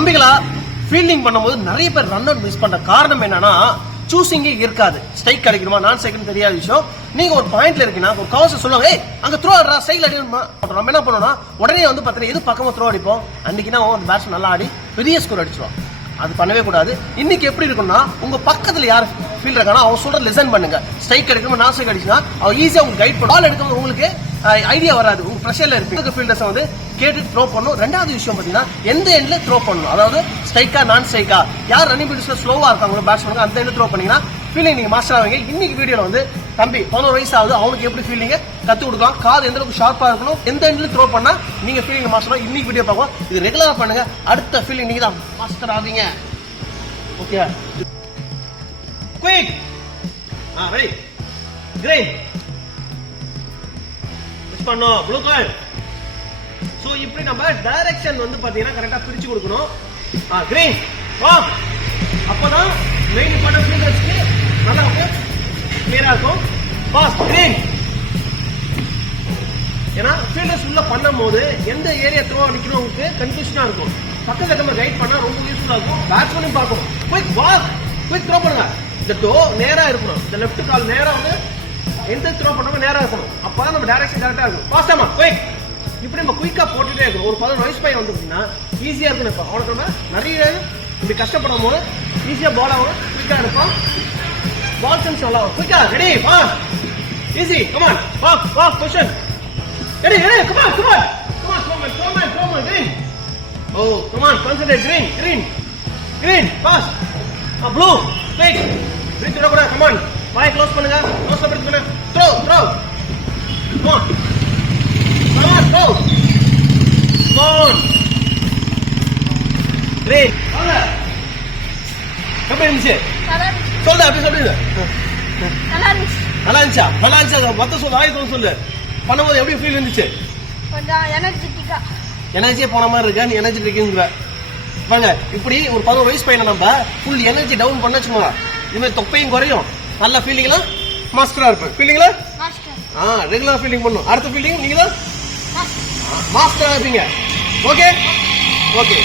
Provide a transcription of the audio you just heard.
தம்பிகளா ஃபீல்டிங் பண்ணும்போது நிறைய பேர் ரன் அவுட் மிஸ் பண்ற காரணம் என்னன்னா சூசிங்கே இருக்காது. ஸ்ட்ரைக் கிடைக்கணுமா நான் ஸ்ட்ரைக்னு தெரியாத விஷயம். நீங்க ஒரு பாயிண்ட்ல இருக்கீங்கன்னா ஒரு கவர்ஸ் சொல்லுவாங்க, ஏய் அங்க த்ரோ ஆடுறா சைக்கிள் அடிக்கணுமா. நம்ம என்ன பண்ணோம்னா உடனே வந்து பார்த்தீங்கன்னா எது பக்கமா த்ரோ அடிப்போம். அன்னைக்குன்னா அந்த பேட்ஸ்மேன் நல்லா ஆடி பெரிய ஸ்கோர் அடிச்சிருவான். அது பண்ணவே கூடாது. இன்னைக்கு எப்படி இருக்கும்னா உங்க பக்கத்துல யார் ஃபீல்ட் இருக்கானா அவன் சொல்ற லிசன் பண்ணுங்க. ஸ்ட்ரைக் கிடைக்கணும் நான் ஸ்ட்ரைக் அடிச்சுனா அவன் ஈஸியா உங்களுக்கு கைட் பண்ண. பால் எடுக்கும் உங்களுக்கு ஐடியா வராது. உங்க ப்ரெஷர்ல இருக்கு ஃபீல்டர்ஸ் வந்து கேட்டு த்ரோ பண்ணணும். ரெண்டாவது விஷயம் பாத்தீங்கன்னா எந்த எண்ட்ல த்ரோ பண்ணணும். அதாவது ஸ்ட்ரைக்கா நான் ஸ்ட்ரைக்கா யார் ரன்னிங் பீட்ஸ்ல ஸ்லோவா இருக்காங்க பேட்ஸ்மேன் அந்த எண்ட்ல த்ரோ பண்ணீங்கன்னா ஃபீல்டிங் நீங்க மாஸ்டர் ஆவீங்க. இன்னைக்கு வீடியோல வந்து தம்பி 11 வயசு ஆகுது அவனுக்கு எப்படி ஃபீல்டிங்க கத்து கொடுக்கலாம், காது எந்த அளவுக்கு ஷார்ப்பா இருக்கணும், எந்த எண்ட்ல த்ரோ பண்ணா நீங்க ஃபீல்டிங் மாஸ்டர். இன்னைக்கு வீடியோ பார்ப்போம். இது ரெகுலரா பண்ணுங்க. அடுத்த ஃபீல்டிங் நீங்க தான் மாஸ்டர் ஆவீங்க. Okay quick ready green miss பண்ணோம் ப்ளூ கலர். சோ இப்படி நம்ம டைரக்ஷன் வந்து பாத்தீங்கன்னா கரெக்டா பிரிச்சு கொடுக்கணும். கிரீன் வா அப்பதான் மெயின் இம்பார்ட்டன்ட் ஃபீல்டர்ஸ்க்கு நல்லா கிளியரா இருக்கும். Pass green. ஏன்னா ஃபீல்டர்ஸ் உள்ள பண்ணும்போது எந்த ஏரியா த்ரோ அடிக்கணும் உங்களுக்கு கன்ஃபியூஷனா இருக்கும். பக்கத்துல நம்ம கைட் பண்ணா ரொம்ப யூஸ்ஃபுல்லா இருக்கும். பேட்ஸ்மேனும் பார்க்கணும். குயிக் வாக் குயிக் த்ரோ பண்ணுங்க. இந்த டோ நேரா இருக்கணும். இந்த லெஃப்ட் கால் நேரா வந்து எந்த த்ரோ பண்ணாம நேரா இருக்கணும். அப்பதான் நம்ம டைரக்ஷன் கரெக்டா இருக்கும். ஃபாஸ்டாமா குயிக். இப்படி நம்ம குயிக்கா போட்டுட்டே இருக்கணும். ஒரு 11 வயசு பையன் வந்துருக்குன்னா ஈஸியா இருக்கணும். இப்போ அவனுக்கு நம்ம நிறைய இப்படி கஷ்டப்படும் போது ஈஸியா பால் ஆகும். குயிக்கா எடுப்போம். பால் சென்ஸ் நல்லா வரும். குயிக்கா ரெடி வா easy come on walk walk position ready ready come on come on come on come on come on come on green. Oh, come on, concentrate. Green, green, green, fast. Blue, quick. Breathe through கூட, come on. வாயை க்ளோஸ் பண்ணுங்க. க்ளோஸ்ல breathe பண்ணுங்க. Throw, throw. Come on. Come on, throw. Come on. Great. வாங்க. எப்படி இருந்துச்சு? சொல்லு, அப்படி சொல்லுங்க. நல்லா இருந்துச்சு. நல்லா இருந்துச்சா? நல்லா இருந்துச்சா? மொத்த சொல்லு, வாயை க்ளோஸ் சொல்லு. பண்ணும்போது எப்படி ஃபீல் இருந்துச்சு? கொஞ்சம் எனர்ஜெட்டிக்கா எனர்ஜியே போன மாதிரி இருக்கா. நீ எனர்ஜி ட்ரிங்கிற வாங்க. இப்படி ஒரு 11 வயசு பையனை நம்ம ஃபுல் எனர்ஜி டவுன் பண்ண வச்சுக்கோங்க. இதுமாதிரி தொப்பையும் குறையும். நல்ல ஃபீலிங்லாம் மாஸ்டரா இருப்பேன். ஃபீலிங்ல ரெகுலரா ஃபீலிங் பண்ணும். அடுத்த ஃபீலிங் நீங்க தான் மாஸ்டரா இருப்பீங்க. Okay okay.